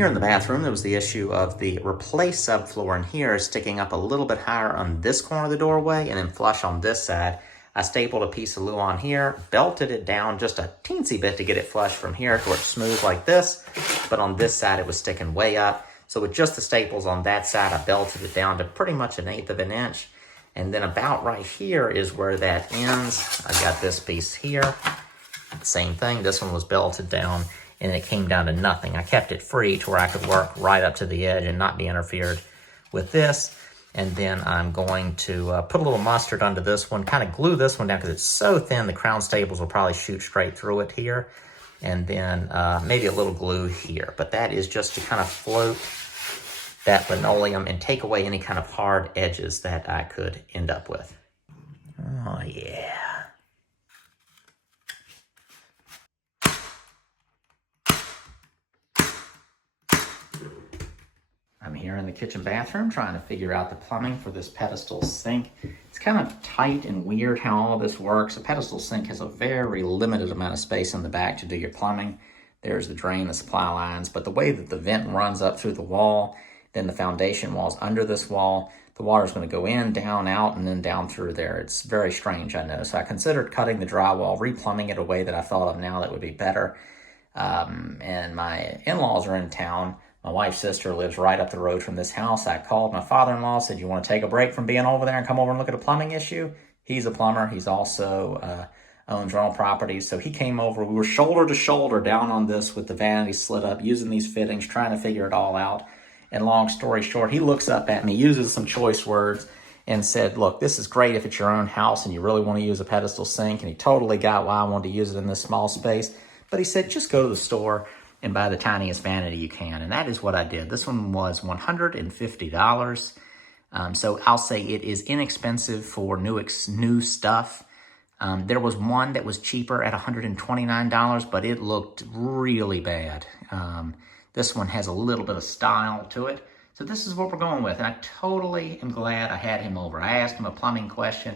Here in the bathroom, there was the issue of the replaced subfloor in here sticking up a little bit higher on this corner of the doorway and then flush on this side. I stapled a piece of glue on here, belted it down just a teensy bit to get it flush from here to where it's smooth like this, but on this side it was sticking way up. So with just the staples on that side, I belted it down to pretty much 1/8 of an inch. And then about right here is where that ends. I got this piece here. Same thing, this one was belted down and it came down to nothing. I kept it free to where I could work right up to the edge and not be interfered with this. And then I'm going to put a little mustard under this one, kind of glue this one down because it's so thin the crown staples will probably shoot straight through it here. And then maybe a little glue here. But that is just to kind of float that linoleum and take away any kind of hard edges that I could end up with. Oh yeah. I'm here in the kitchen bathroom trying to figure out the plumbing for this pedestal sink. It's kind of tight and weird how all of this works. A pedestal sink has a very limited amount of space in the back to do your plumbing. There's the drain, the supply lines, but the way that the vent runs up through the wall, then the foundation wall's under this wall, the water's going to go in, down, out, and then down through there. It's very strange, I know. So I considered cutting the drywall, replumbing it a way that I thought of now that would be better. And my in-laws are in town. My wife's sister lives right up the road from this house. I called my father-in-law, said, you want to take a break from being over there and come over and look at a plumbing issue? He's a plumber. He's also owns rental properties. So he came over. We were shoulder to shoulder down on this with the vanity slit up, using these fittings, trying to figure it all out. And long story short, he looks up at me, uses some choice words, and said, look, this is great if it's your own house and you really want to use a pedestal sink. And he totally got why I wanted to use it in this small space. But he said, just go to the store and buy the tiniest vanity you can. And that is what I did. This one was $150. So I'll say it is inexpensive for new stuff. There was one that was cheaper at $129, but it looked really bad. This one has a little bit of style to it. So this is what we're going with. And I totally am glad I had him over. I asked him a plumbing question,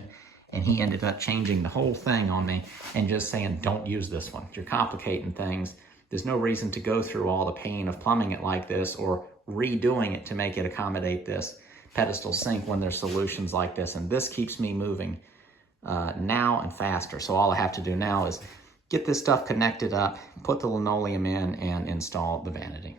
and he ended up changing the whole thing on me and just saying, don't use this one. You're complicating things. There's no reason to go through all the pain of plumbing it like this or redoing it to make it accommodate this pedestal sink when there's solutions like this. And this keeps me moving now and faster. So all I have to do now is get this stuff connected up, put the linoleum in, and install the vanity.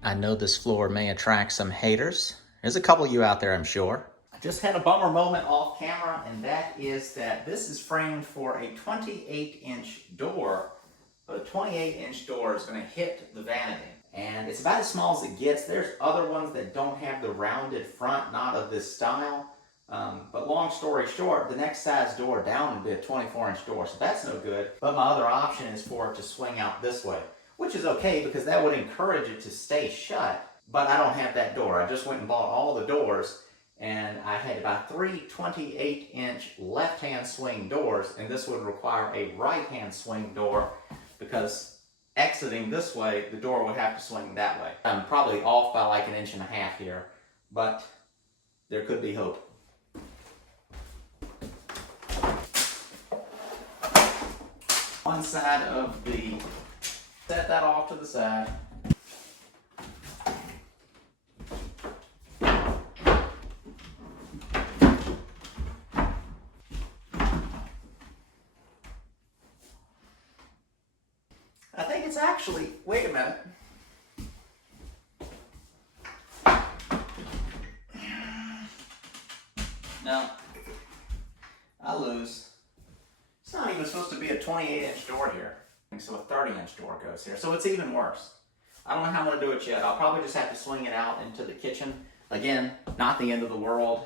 I know this floor may attract some haters. There's a couple of you out there, I'm sure. I just had a bummer moment off camera, and that is that this is framed for a 28-inch door, but a 28-inch door is going to hit the vanity. And it's about as small as it gets. There's other ones that don't have the rounded front, not of this style. But long story short, the next size door down would be a 24-inch door, so that's no good. But my other option is for it to swing out this way, which is okay because that would encourage it to stay shut. But I don't have that door. I just went and bought all the doors, and I had to buy 3 28-inch left-hand swing doors, and this would require a right-hand swing door because exiting this way, the door would have to swing that way. I'm probably off by like 1.5 inches here, but there could be hope. One side of the, set that off to the side. I think it's actually, wait a minute. No, I lose. It's not even supposed to be a 28-inch door here. So a 30-inch door goes here. So it's even worse. I don't know how I'm going to do it yet. I'll probably just have to swing it out into the kitchen. Again, not the end of the world.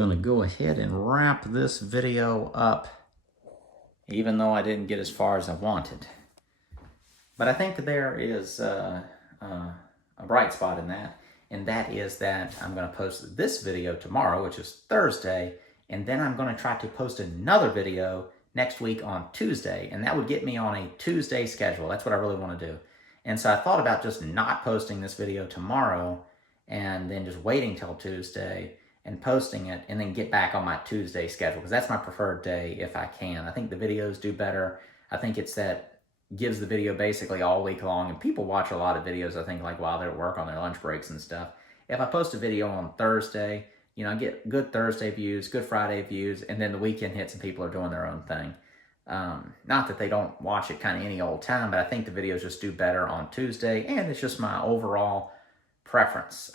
Gonna go ahead and wrap this video up, even though I didn't get as far as I wanted. But I think there is a bright spot in that, and that is that I'm gonna post this video tomorrow, which is Thursday, and then I'm gonna try to post another video next week on Tuesday, and that would get me on a Tuesday schedule. That's what I really want to do. And so I thought about just not posting this video tomorrow and then just waiting till Tuesday and posting it and then get back on my Tuesday schedule, because that's my preferred day if I can. I think the videos do better. I think it's that gives the video basically all week long, and people watch a lot of videos, I think, like while they're at work on their lunch breaks and stuff. If I post a video on Thursday, you know, I get good Thursday views, good Friday views, and then the weekend hits and people are doing their own thing. Not that they don't watch it kind of any old time, but I think the videos just do better on Tuesday, and it's just my overall preference.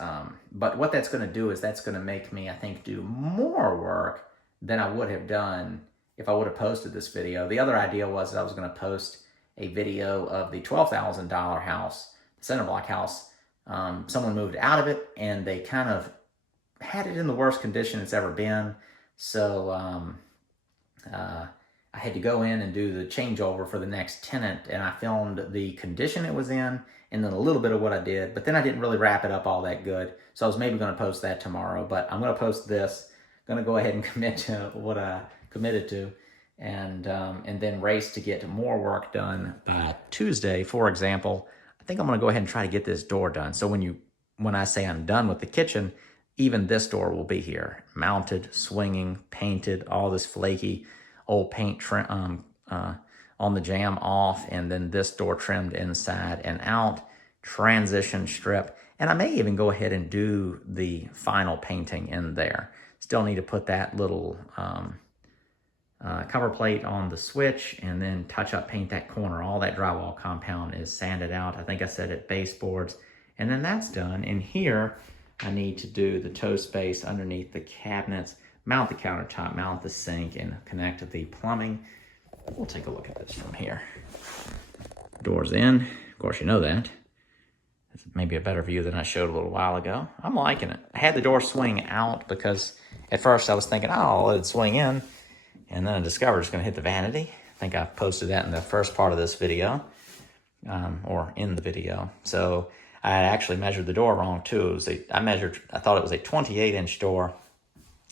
But what that's going to do is that's going to make me, I think, do more work than I would have done if I would have posted this video. The other idea was that I was going to post a video of the $12,000 house, the center block house. Someone moved out of it, and they kind of had it in the worst condition it's ever been. So I had to go in and do the changeover for the next tenant, and I filmed the condition it was in and then a little bit of what I did, but then I didn't really wrap it up all that good. So I was maybe going to post that tomorrow, but I'm going to post this. Going to go ahead and commit to what I committed to, and then race to get more work done by Tuesday. For example, I think I'm going to go ahead and try to get this door done. So when I say I'm done with the kitchen, even this door will be here, mounted, swinging, painted, all this flaky old paint on the jamb off, and then this door trimmed inside and out, transition strip, and I may even go ahead and do the final painting in there. Still need to put that little cover plate on the switch, and then touch up paint that corner. All that drywall compound is sanded out. I think I said it baseboards, and then that's done. And here I need to do the toe space underneath the cabinets, mount the countertop, mount the sink, and connect the plumbing. We'll take a look at this from here. Doors in. Of course, you know that. It's maybe a better view than I showed a little while ago. I'm liking it. I had the door swing out because at first I was thinking, oh, I'll let it swing in. And then I discovered it's going to hit the vanity. I think I posted that in the first part of this video, or in the video. So I actually measured the door wrong too. I thought it was a 28-inch door,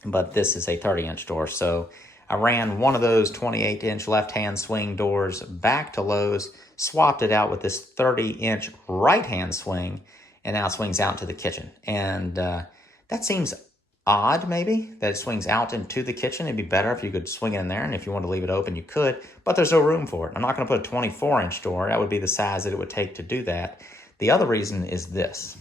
but this is a 30-inch door. So I ran one of those 28-inch left-hand swing doors back to Lowe's, swapped it out with this 30-inch right-hand swing, and now it swings out to the kitchen. And that seems odd, maybe, that it swings out into the kitchen. It'd be better if you could swing it in there, and if you want to leave it open, you could, but there's no room for it. I'm not going to put a 24-inch door. That would be the size that it would take to do that. The other reason is this.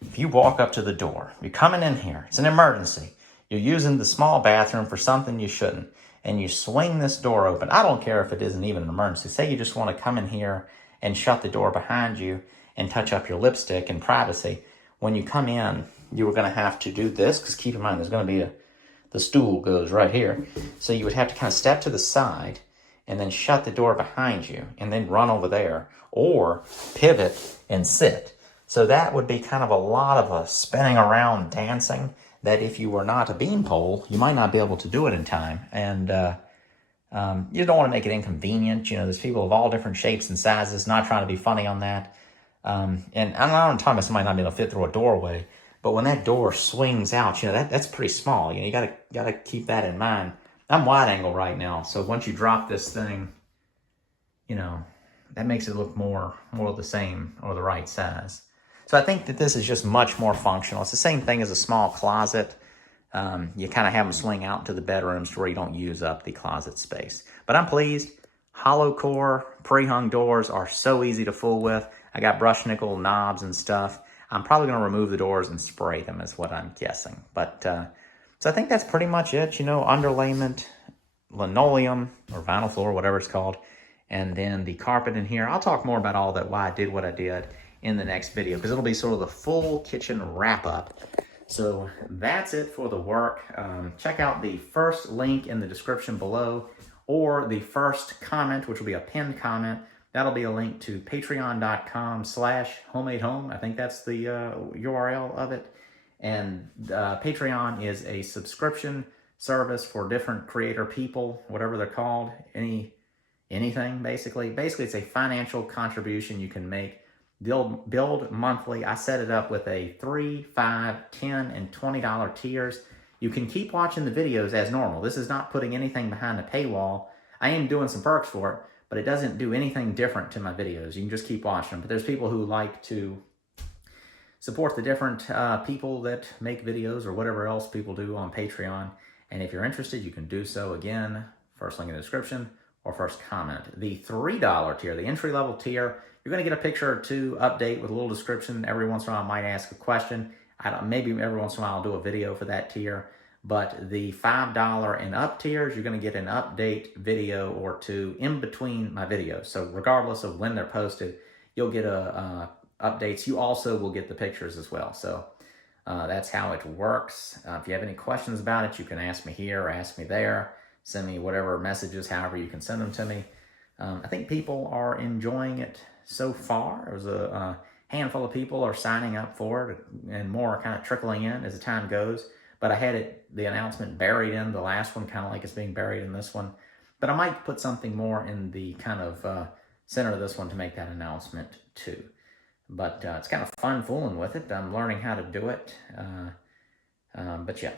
If you walk up to the door, you're coming in here, it's an emergency, you're using the small bathroom for something you shouldn't, and you swing this door open. I don't care if it isn't even an emergency. Say you just want to come in here and shut the door behind you and touch up your lipstick in privacy. When you come in, you were going to have to do this, because keep in mind, there's going to be the stool goes right here. So you would have to kind of step to the side and then shut the door behind you and then run over there, or pivot and sit. So that would be kind of a lot of a spinning around dancing that if you were not a beanpole, you might not be able to do it in time. And you don't want to make it inconvenient. You know, there's people of all different shapes and sizes, not trying to be funny on that. And I'm not talking about somebody not being able to fit through a doorway, but when that door swings out, you know, that's pretty small. You know, you gotta keep that in mind. I'm wide angle right now, so once you drop this thing, you know, that makes it look more the same or the right size. So I think that this is just much more functional. It's the same thing as a small closet. You kind of have them swing out into the bedrooms to where you don't use up the closet space. But I'm pleased. Hollow core, pre-hung doors are so easy to fool with. I got brush nickel knobs and stuff. I'm probably going to remove the doors and spray them is what I'm guessing. But so I think that's pretty much it. You know, underlayment, linoleum or vinyl floor, whatever it's called. And then the carpet in here. I'll talk more about all that, why I did what I did in the next video, because it'll be sort of the full kitchen wrap up. So that's it for the work. Check out the first link in the description below, or the first comment, which will be a pinned comment. That'll be a link to patreon.com/homemadehome. I think that's the URL of it. And Patreon is a subscription service for different creator people, whatever they're called, anything basically. Basically, it's a financial contribution you can make. Build monthly. I set it up with a $3, $5, $10, and $20 tiers. You can keep watching the videos as normal. This is not putting anything behind the paywall. I am doing some perks for it, but it doesn't do anything different to my videos. You can just keep watching them. But there's people who like to support the different people that make videos or whatever else people do on Patreon. And if you're interested, you can do so. Again, first link in the description or first comment. The $3 tier, the entry-level tier, you're going to get a picture or two update with a little description. Every once in a while, I might ask a question. Maybe every once in a while, I'll do a video for that tier. But the $5 and up tiers, you're going to get an update video or two in between my videos. So regardless of when they're posted, you'll get updates. You also will get the pictures as well. So that's how it works. If you have any questions about it, you can ask me here or ask me there. Send me whatever messages, however you can send them to me. I think people are enjoying it so far. There's a handful of people are signing up for it, and more are kind of trickling in as the time goes. But I had the announcement buried in the last one, kind of like it's being buried in this one. But I might put something more in the kind of center of this one to make that announcement too. But it's kind of fun fooling with it. I'm learning how to do it. But yeah.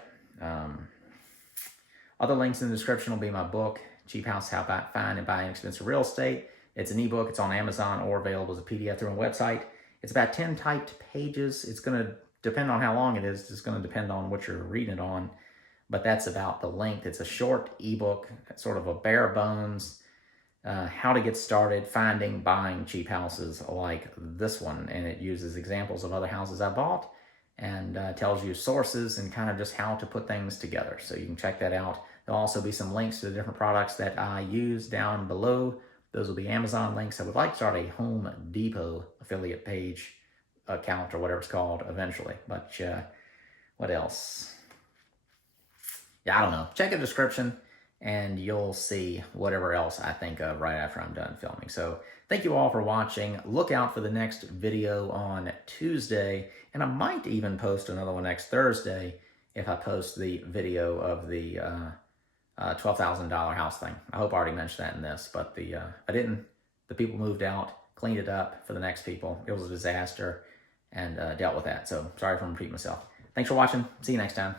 Other links in the description will be my book, Cheap House, How to Find and Buy Inexpensive Real Estate. It's an ebook. It's on Amazon or available as a PDF through my website. It's about 10 typed pages. It's going to depend on how long it is. It's going to depend on what you're reading it on. But that's about the length. It's a short ebook, sort of a bare bones, how to get started finding, buying cheap houses like this one. And it uses examples of other houses I bought and tells you sources and kind of just how to put things together. So you can check that out. There'll also be some links to the different products that I use down below. Those will be Amazon links. I would like to start a Home Depot affiliate page account or whatever it's called eventually. But what else? Yeah, I don't know. Check the description and you'll see whatever else I think of right after I'm done filming. So thank you all for watching. Look out for the next video on Tuesday, and I might even post another one next Thursday if I post the video of the $12,000 house thing. I hope I already mentioned that in this, but I didn't. The people moved out, cleaned it up for the next people. It was a disaster, and dealt with that. So sorry for repeating myself. Thanks for watching. See you next time.